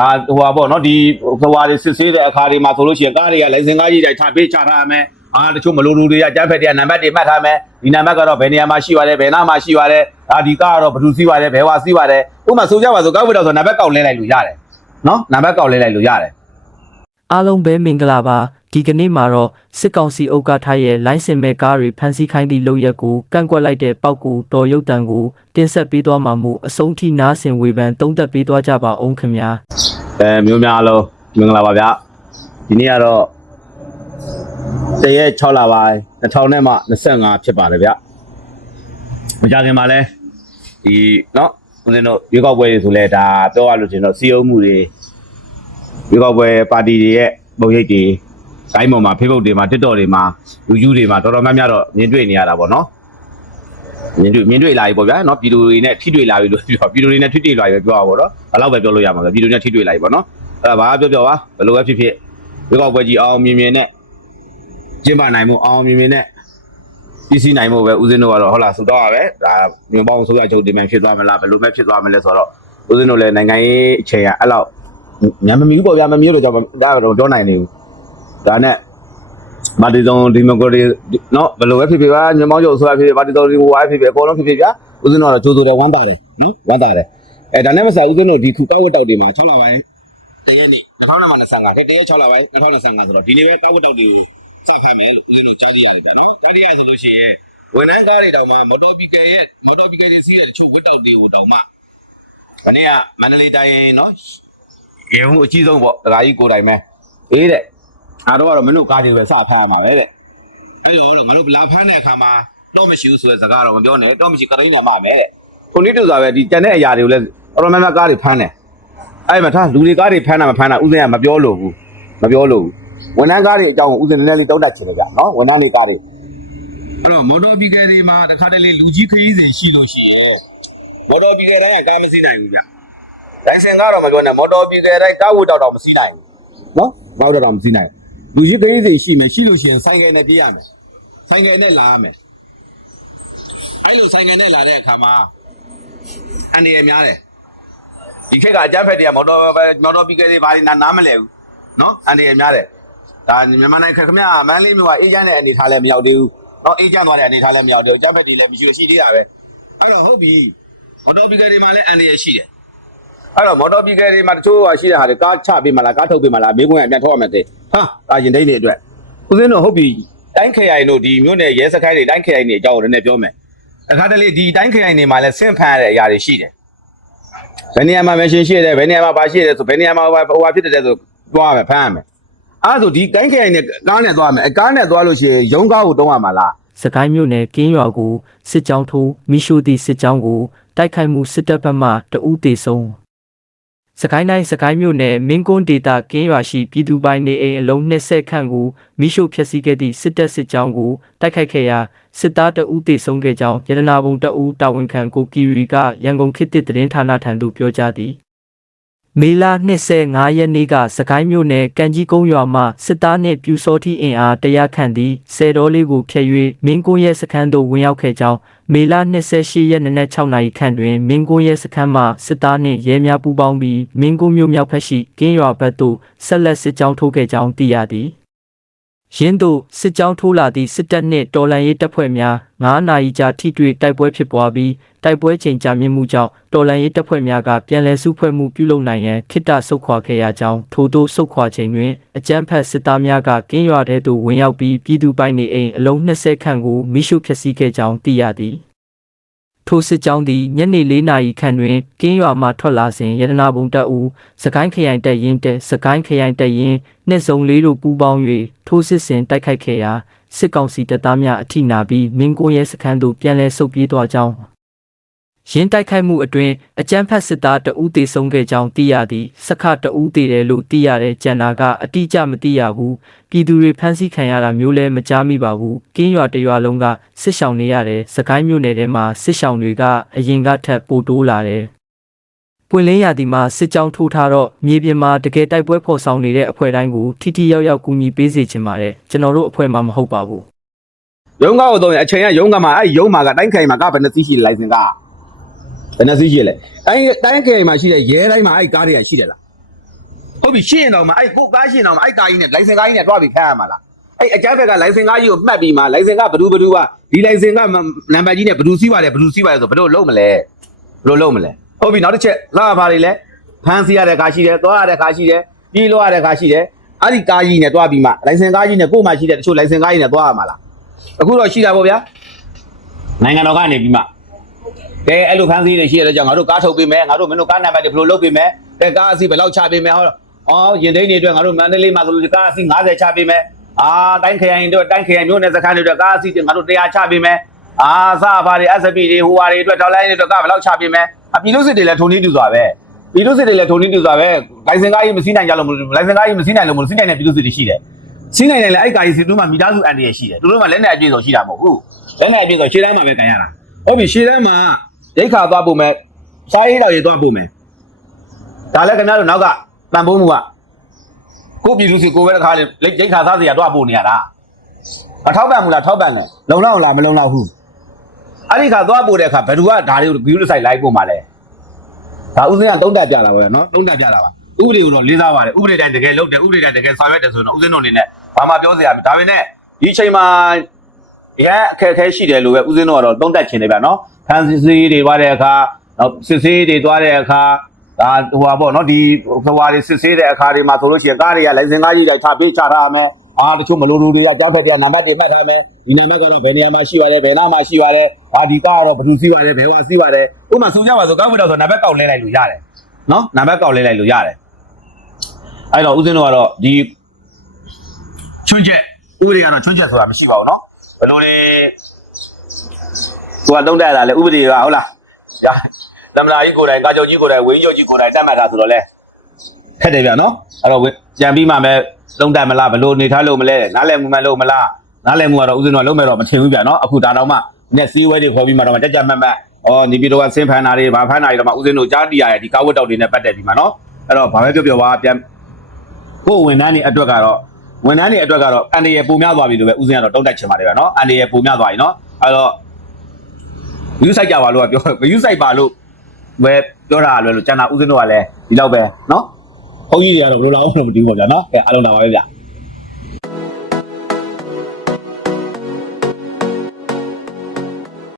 ဒါဟိုပါပေါ့နော်ဒီဟိုဟာတွေစစ်ဆေးတဲ့အခါတွေမှာဆိုလို့ရှိရင်ကားတွေကလိုင်စင်ကားကြီးတွေထားပေးချထားမယ်အာတချို့မလိုလူတွေကကျန်းဖက်တွေကနံပါတ်တွေမှတ်ထားမယ်ဒီနံပါတ်ကတော့ဘယ်နေရာမှာရှိပါတယ်ဘယ်နားမှာရှိပါတယ်ဒါဒီကားကတော့ဘယ်သူစီးပါတယ်ဘယ်ဟွာစီးပါတယ်ဥပမာဆိုကြပါဆိုကားဝတ်တော့ဆိုနံပါတ်ကောက်လဲလိုက်လို့ရတယ်နော်နံပါတ်ကောက်လဲလိုက်လို့ရတယ်အားလုံးပဲမင်္ဂလာပါ ဒီကနေ့မှာတော့စစ်ကောင်စီဥက္ကဋ္ဌရဲ့လိုင်းစင်မဲ့ကားတွေဖမ်းဆီးခိုင်းသည့်လုပ်ရက်ကိုကန့်ကွက်လိုက်တဲ့ပောက်ကူတော်ရုပ်တံကိုတင်ဆက်ပေးသွားမှာမို့အဆုံးထိနားဆင်ဝေဖန်သုံးသပ်ပေးသွားကြပါအောင်ခင်ဗျာ အဲမျိုးများအားလုံးမင်္ဂလာပါဗျဒီနေ့ကတော့တရက်6လပိုင်း2000နဲ့မှ25ဖြစ်ပါတယ်ဗျမကြခင်မှာလဲဒီเนาะဦးဇင်းတို့ရွေးကောက်ပွဲတွေဆိုလဲဒါပြောရလို့ရှင်တော့စီယုံမှုတွေရွေးကောက်ပွဲပါတီတွေရဲ့ပုံရိပ်တွေ ဆိုင်းပေါ်မှာ Facebook တွေမှာ TikTok တွေမှာ YouTube တွေမှာတော်တော်များများတော့မြင်တွေ့နေရတာပေါ့နော်မြင်တွေ့မြင်တွေ့လာပြီပေါ့ဗျာနော်ပြည်သူတွေနဲ့ထိတွေ့လာပြီလို့ပြောပြည်သူတွေနဲ့ထိတွေ့လာပြီပဲပြောရပါတော့ဘယ်လောက်ပဲပြောလို့ရမှာပဲပြည်သူတွေနဲ့ထိတွေ့လာပြီပေါ့နော်အဲ့ဒါဘာပြောပြောပါဘယ်လိုပဲဖြစ်ဖြစ်ဒီကောက်ပွဲကြီးအောင်မြင်မြင်နဲ့ကျင်းပနိုင်မှုအောင်မြင်မြင်နဲ့ပြည်စီနိုင်မှုပဲဦးဇင်းတို့ကတော့ဟုတ်လားဆိုတော့ပဲဒါညွန်ပေါင်းဆိုရချုပ်ဒီမှန်ဖြစ်သွားမလားဘယ်လိုပဲဖြစ်သွားမလဲဆိုတော့ဦးဇင်းတို့လည်းနိုင်ငံရေးအခြေအရအဲ့လောက်ညမမီဘူးပေါ့ဗျာမမီလို့ကြောင့်ဒါတော့ပြောနိုင်နေဘူး ဒါနဲ့ပါတီစုံဒီမိုကရေစီနော်ဘယ်လိုပဲဖြစ်ဖြစ်ပါညမောင်းချုပ်ဆိုတာဖြစ်ဖြစ်ပါတီစုံဒီမိုကရေစီဖြစ်ဖြစ်အကုန်လုံးဖြစ်ဖြစ်ဗျာဦးဇင်းတော်ကြိုးစိုးတော်ဝမ်းပါတယ်နော်ဝမ်းပါတယ်အဲဒါနဲ့မစားဦးဇင်းတို့ဒီခုကောက်ဝတ်တောက်တွေမှာ6လပိုင်းတရက်နေ့2025ခဲ့တရက်6လပိုင်း2025ဆိုတော့ဒီနေ့ပဲကောက်ဝတ်တောက်တွေကိုစဖတ်မယ်လို့ဦးဇင်းတို့ကြားသိရတယ်ဗျာနော်ကြားသိရဆိုလို့ရှိရင်ဝန်ထမ်းကားတွေတောင်မှမော်တော်ဘီကယ်ရဲ့မော်တော်ဘီကယ်တွေစီးတဲ့တချို့ဝတ်တောက်တွေကိုတောင်မှခနေ့ကမန္တလေးတိုင်းနော်ရေဦးအကြီးဆုံးပေါ့တခါကြီးကိုတိုင်မဲအေးတဲ့ အားတော့ကတော့မင်းတို့ကားတွေပဲစဖမ်းရမှာပဲတဲ့အဲ့လိုတော့ငါတို့လာဖမ်းတဲ့အခါမှာတော့မရှိဘူးဆိုတဲ့စကားတော့မပြောနဲ့တော့မရှိကရိန်းညာမှာမယ်တဲ့ခုနေ့တူစားပဲဒီတန်တဲ့အရာတွေကိုလည်းတော်တော်များများကားတွေဖမ်းတယ်အဲ့မှာထားလူတွေကားတွေဖမ်းတာမဖမ်းတာဥစဉ်ကမပြောလို့ဘူးမပြောလို့ဘူးဝန်ထမ်းကားတွေအကြောင်းဥစဉ်နည်းနည်းလေးတောက်တက်ချင်တယ်ဗျနော်ဝန်ထမ်းတွေကားတွေအဲ့တော့မော်တော်ဘီကယ်တွေမှာတခါတလေလူကြီးခရီးစဉ်ရှိလို့ရှိရဲ့မော်တော်ဘီကယ်တိုင်းကကားမစီးနိုင်ဘူးဗျလိုင်စင်ကားတော့မပြောနဲ့မော်တော်ဘီကယ်တိုင်းကားဝတ်တော့တော့မစီးနိုင်ဘူးနော်ဘာလို့တော့မစီးနိုင်ဘူး လူကြီးသေးသေးရှိမယ်ရှိလို့ရှိရင်ဆိုင်ကယ်နဲ့ပြေးရမယ်ဆိုင်ကယ်နဲ့လာရမယ်အဲ့လိုဆိုင်ကယ်နဲ့လာတဲ့အခါမှာအန်ဒီရများတယ်ဒီခက်ကအကြမ်းဖက်တွေကမော်တော်မော်တော်ပီကယ်တွေဘာတွေနာနားမလဲဘူးနော်အန်ဒီရများတယ်ဒါမြန်မာနိုင်ငံခက်ခမရမန်းလေးမြို့ကအေဂျင့်တဲ့အနေထားလည်းမရောက်သေးဘူးနော်အေဂျင့်သွားတဲ့အနေထားလည်းမရောက်သေးဘူးအကြမ်းဖက်တွေလည်းမရှိလို့ရှိသေးတာပဲအဲ့တော့ဟုတ်ပြီမော်တော်ပီကယ်တွေမှာလည်းအန်ဒီရရှိတယ် အဲ့တော့မော်တော်ပီကယ်တွေမှာတချို့ဟာရှိတဲ့ဟာတွေကားချပေးမလားကားထုတ်ပေးမလားမိကုန်းကအပြန်ထောက်ရမယ်တဲ့ဟာကာရင်တိတ်တွေအတွက်ဦးစင်းတို့ဟုတ်ပြီတိုင်းခရိုင်တို့ဒီမြို့နယ်ရဲစခန်းတွေတိုင်းခရိုင်တွေအကြောင်းကိုလည်းပြောမယ်အခါတလေဒီတိုင်းခရိုင်တွေမှာလည်းဆင့်ဖမ်းရတဲ့အရာတွေရှိတယ်ဘယ်နေရာမှာမရှင်ရှိတယ်ဘယ်နေရာမှာပါရှိတယ်ဆိုဘယ်နေရာမှာဟိုဟာဖြစ်တယ်ဆိုသွားမယ်ဖမ်းရမယ်အဲ့ဒါဆိုဒီတိုင်းခရိုင်နဲ့ကားနဲ့သွားမယ်အကားနဲ့သွားလို့ရှိရင်ရုံးကားကိုတုံးရမှာလားစကိုင်းမြို့နယ်ကင်းရွာကိုစစ်ကြောင်းထိုးမိရှုသည့်စစ်ကြောင်းကိုတိုက်ခိုက်မှုစစ်တပ်ဘက်မှတအူးတေဆုံး စကိုင်းတိုင်းစကိုင်းမြို့နယ်မင်းကွန်းဒေတာကင်းရွာရှိပြည်သူပိုင်နေအိမ်အလုံး20ခန့်ကိုမိရှုဖျက်ဆီးခဲ့သည့်စစ်တပ်စစ်ကြောင်းကိုတိုက်ခိုက်ခဲ့ရာစစ်သားတအူးတေဆုံးခဲ့ကြောင်းရတနာဘုံတအူးတာဝန်ခံကိုကီရီကရန်ကုန်ခေတ်သစ်သတင်းဌာနထံသို့ပြောကြားသည် မေလ25ရက်နေ့ကစကိုင်းမြို့နယ်ကံကြီးကုန်းရွာမှစစ်သားနှင့်ပြူစောတိအင်အားတရားခန့်သည့်ဆယ်တော်လေးကိုဖျက်၍မင်းကွန်းရဲစခန်းသို့ဝင်ရောက်ခဲ့ကြောင်းမေလ28ရက်နေ့နက်6နာရီခန့်တွင်မင်းကွန်းရဲစခန်းမှစစ်သားနှင့်ရဲများပူးပေါင်းပြီးမင်းကွန်းမြို့မြောက်ဘက်ရှိကင်းရွာဘက်သို့ဆက်လက်စစ်ကြောင်းထိုးခဲ့ကြောင်းသိရသည် ရင်းတို့စစ်ကြောင်းထိုးလာသည့်စစ်တပ်နှင့်တော်လှန်ရေးတပ်ဖွဲ့များ9နာရီကြာထိတွေ့တိုက်ပွဲဖြစ်ပွားပြီးတိုက်ပွဲချိန်ကြာမြင့်မှုကြောင့်တော်လှန်ရေးတပ်ဖွဲ့များကပြန်လည်စုဖွဲ့မှုပြုလုပ်နိုင်ရန်ခိတ္တဆုတ်ခွာခဲ့ရကြောင်းထို့သို့ဆုတ်ခွာချိန်တွင်အကြမ်းဖက်စစ်သားများကကင်းရွာထဲသို့ဝင်ရောက်ပြီးပြည်သူပိုင်နေအိမ်အလုံး20ခန့်ကိုမိရှုဖျက်ဆီးခဲ့ကြောင်းသိရသည် ထိုစစ်ကြောင်းသည်ညနေ၄နာရီခန့်တွင်ကင်းရွာမှထွက်လာစဉ်ရတနာဘုံတပ်ဦးစကိုင်းခရိုင်တပ်ရင်းတပ်စကိုင်းခရိုင်တပ်ရင်းနှင့်စုံလေးတို့ပူးပေါင်း၍ထိုစစ်ဆင်တိုက်ခိုက်ခဲ့ရာစစ်ကောင်စီတပ်သားများအထိနာပြီးမင်းကိုရဲစခန်းသို့ပြန်လည်ဆုတ်ပြေးသွားကြောင်း ရင်းတိုက်ခိုက်မှုအတွင်အကြမ်းဖက်စစ်သားတဦးသေဆုံးခဲ့ကြောင်းသိရသည်စခတဦးသေတယ်လို့သိရတဲ့ကျန်တာကအတိအကျမသိရဘူးပြည်သူတွေဖမ်းဆီးခံရတာမျိုးလည်းမကြားမိပါဘူးကင်းရွာတစ်ရွာလုံးကစစ်ဆောင်နေရတယ်စကိုင်းမြို့နယ်ထဲမှာစစ်ဆောင်တွေကအရင်ကထက်ပိုတိုးလာတယ်ပွင့်လင်းရာသီမှာစစ်ကြောင်းထိုးထားတော့မြေပြင်မှာတကယ်တိုက်ပွဲဖော်ဆောင်နေတဲ့အဖွဲ့တိုင်းကိုထိထိရောက်ရောက်ကူညီပေးစေချင်ပါတယ်ကျွန်တော်တို့အဖွဲ့မှမဟုတ်ပါဘူးရုံးကားကိုတော့အချိန်ကရုံးကမှာအဲ့ရုံးမှာကတိုင်းခိုင်မှာကဘယ်နှစီးရှိလိုင်စင်က ဘယ်နှစီးရှိလဲတိုင်းတိုင်းခိုင်မှာရှိတဲ့ရဲတိုင်းမှာအဲ့ကားတွေကရှိတယ်လားဟုတ်ပြီရှင်းရင်တော့မှအဲ့ကိုကားရှင်းတော့မှအဲ့ကားကြီးနဲ့လိုင်စင်ကားကြီးနဲ့တွားပြီးခိုင်းရမှာလားအဲ့အကြမ်းဖက်ကလိုင်စင်ကားကြီးကိုမှတ်ပြီးမှလိုင်စင်ကဘဒူဘဒူကဒီလိုင်စင်ကနံပါတ်ကြီးနဲ့ဘဒူစီးပါတယ်ဘဒူစီးပါတယ်ဆိုဘယ်လိုလုပ်မလဲဘယ်လိုလုပ်မလဲဟုတ်ပြီနောက်တစ်ချက်လာပါတွေလဲဖမ်းစီရတဲ့ခါရှိတယ်သွားရတဲ့ခါရှိတယ်ပြေးလို့ရတဲ့ခါရှိတယ်အဲ့ဒီကားကြီးနဲ့တွားပြီးမှလိုင်စင်ကားကြီးနဲ့ကို့မှရှိတဲ့တချို့လိုင်စင်ကားကြီးနဲ့တွားရမှာလားအခုတော့ရှိတာပေါ့ဗျာနိုင်ငံတော်ကနေပြီးမှ ကဲအဲ့လိုဖမ်းဆီးတွေရှိရတဲ့ကြောင့်ငါတို့ကားထုတ်ပေးမယ်ငါတို့မင်းတို့ကားနံပါတ်တွေဘယ်လိုလုပ်ပေးမယ်ကဲကားအစီဘယ်လောက်ချပေးမယ်ဟောအော်ရင်သိန်းတွေအတွက်ငါတို့မန္တလေးမှာဆိုလို့ကားအစီ90ချပေးမယ်အာတိုင်းခရိုင်တို့တိုင်းခရိုင်မျိုးနယ်စခန်းတွေအတွက်ကားအစီတွေငါတို့100ချပေးမယ်အာစပါတွေ SPP တွေဟိုဟာတွေအတွက်ဒေါ်လာတွေအတွက်ကဘယ်လောက်ချပေးမယ်အပြည်လို့စစ်တွေလည်းထုံနေတူစွာပဲပြည်လို့စစ်တွေလည်းထုံနေတူစွာပဲလိုင်စင်ကားကြီးမစီးနိုင်ကြလို့မလို့လိုင်စင်ကားကြီးမစီးနိုင်လို့မလို့စီးနိုင်တဲ့ပြည်လို့စစ်တွေရှိတယ်စီးနိုင်တယ်လေအဲ့ကားကြီးစီတို့မှမိသားစုအန်တရရှိတယ်တို့တို့မှလက်နဲ့အပြည့်စုံရှိတာမဟုတ်ဘူးလက်နဲ့အပြည့်စုံရှေ့တန်းမှာပဲကန်ရတာဟုတ်ပြီရှေ့တန်းမှာ ဒိတ်ခါသွားဖို့မယ်စားရေးတော်ရေးသွားဖို့မယ်ဒါလည်းခင်ဗျားတို့နောက်ကတန်ဖိုးမှုကကိုပြည်သူစီကိုပဲတစ်ခါလေဒိတ်ခါစားစီရသွားဖို့နေရတာအထောက်ပံ့မလားထောက်ပံ့တယ်လုံလောက်လားမလုံလောက်ဘူးအဲ့ဒီခါသွားဖို့တဲ့အခါဘယ်သူကဒါတွေကိုဂယူးဆိုင်လိုက်ဖို့မှာလဲဒါဥစဉ်ကတုံးတက်ပြလာပါပဲနော်တုံးတက်ပြလာပါဥပဒေကိုတော့လေးစားပါတယ်ဥပဒေတိုင်းတကယ်လုပ်တယ်ဥပဒေတိုင်းတကယ်ဆောင်ရွက်တယ်ဆိုရင်တော့ဥစဉ်တို့အနေနဲ့ဘာမှပြောစရာမဒါပေမဲ့ဒီအချိန်မှာ ရအခက်အခဲရှိတယ်လို့ပဲဦးစင်းတို့ကတော့သုံးသပ်ချင်တယ်ဗျာနော်ဖန်စီစီတွေသွားတဲ့အခါနောက်စစ်ဆေးတွေသွားတဲ့အခါဒါဟိုပါပေါ့နော်ဒီဟိုဟာတွေစစ်ဆေးတဲ့အခါတွေမှာဆိုလို့ရှိရင်ကားတွေကလိုင်စင်ကားကြီးတွေချပေးချထားမယ်အာတချို့မလိုလူတွေကကြောက်ဖက်တဲ့နံပါတ်တွေမှတ်ထားမယ်ဒီနံပါတ်ကတော့ဘယ်နေရာမှာရှိပါလဲဘယ်နားမှာရှိပါလဲဟာဒီကားကတော့ဘယ်သူစီးပါလဲဘယ်ဟွာစီးပါလဲဥပမာဆိုကြပါဆိုကားဝတ်တော့ဆိုနံပါတ်ကောက်လဲလိုက်လို့ရတယ်နော်နံပါတ်ကောက်လဲလိုက်လို့ရတယ်အဲ့တော့ဦးစင်းတို့ကတော့ဒီချွန်းချက်ဥပဒေကတော့ချွန်းချက်ဆိုတာမရှိပါဘူးနော် ဘယ်လိုလဲကိုကတုံးတက်လာလဲဥပဒေကဟုတ်လားညာသမလာကြီးကိုယ်တိုင်ကာကြောကြီးကိုယ်တိုင်ဝင်းကျော်ကြီးကိုယ်တိုင်တတ်မှတ်တာဆိုတော့လဲခက်တယ်ဗျာနော်အဲ့တော့ကြံပြီးမှပဲတုံးတက်မလားဘလို့နေထားလို့မလဲနားလည်မှုမှလို့မလားနားလည်မှုကတော့ဥစဉ်တော့လုံးမဲ့တော့မထင်ဘူးဗျာနော်အခုဒါတော့မှနဲ့စီးဝဲတွေခေါ်ပြီးမှတော့ကြက်ကြက်မတ်မတ်ဩနေပြည်တော်ကဆင်းဖန်တာတွေဗာဖန်တာတွေတော့မှဥစဉ်တို့ကြားတီးရရဲ့ဒီကာဝတ်တောက်တွေနဲ့ပတ်သက်ပြီးမှနော်အဲ့တော့ဘာပဲပြောပြောပါပြန်ကိုယ်ဝန်ထမ်းတွေအတွက်ကတော့ ဝန်ထမ်းတွေအတွက်ကတော့အန်ဒီရပုံများသွားပြီလို့ပဲဦးစင်းကတော့တုံ့တက်ချင်ပါတယ်ဗျာနော်အန်ဒီရပုံများသွားပြီနော်အဲ့တော့ view site ကြပါလို့ကပြော view site ပါလို့ပဲပြောတာလွယ်လို့ကျန်တာဦးစင်းတို့ကလည်းဒီလောက်ပဲနော်ဘုန်းကြီးတွေကတော့ဘယ်လိုလဲအောင်လို့မသိဘူးပေါ့ဗျာနော်အဲအားလုံးဒါပါပဲဗျာ